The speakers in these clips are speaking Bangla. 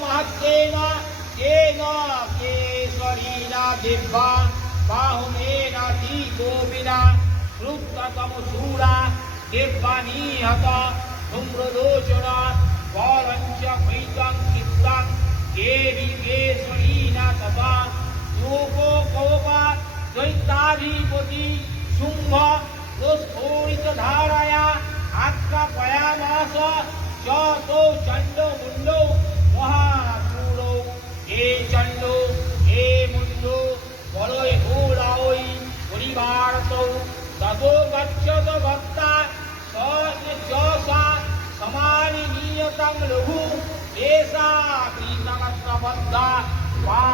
महत्तेन येन केसरेण दिव्या बाहुमेन दीगोपिना क्लुप्ततमशूरा दिव्यानीहत धूम्रलोचना वरञ्च भैतं क्षिप्तं देवी केसरीण तथा रूपो कोपा दैताधिपति शुम्भ स्फोरितधारया आत्मपयामास च तो चण्डमुण्डो চণ্ড হে মুণ্ড বলয় হোরাওই পরিবার তৌ ততো গচ্ছত ভক্তা স সমানি নিয়তং লঘু এষা কৃতমত্রবদ্ধা পা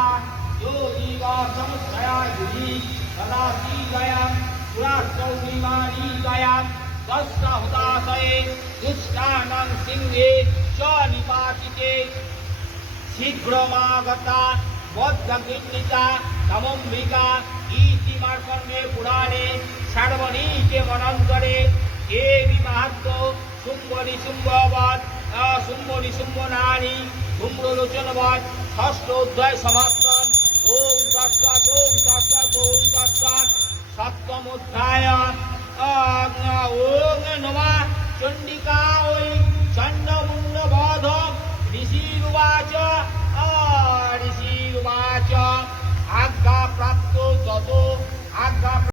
যোগীবা সমস্তয়া যুহি সদা শ্রীদয়াম পুরাষ্টৌরিমানি দয়াম দস্ত হুদাশয়ে দুষ্টানাং সিংহে চ নিপাতিতে শীঘ্রমাগতা বদ্ধকিন্নিতা তমম্বিকা ইতি মার্কণ্ডে পুরাণে সর্বনীচে মনন্তরে দেবী মাহাত্ম শুম্ভ নিশুম্ভবৎ শুম্ভ নিশুম্ভনানি ধূম্রলোচনবৎ ষষ্ঠ অধ্যায় সমাপ্তম ওম তৎসৎ ওম তৎসৎ ওম তৎসৎ সপ্তম অধ্যায় ভাগ প্রাপ্ত যত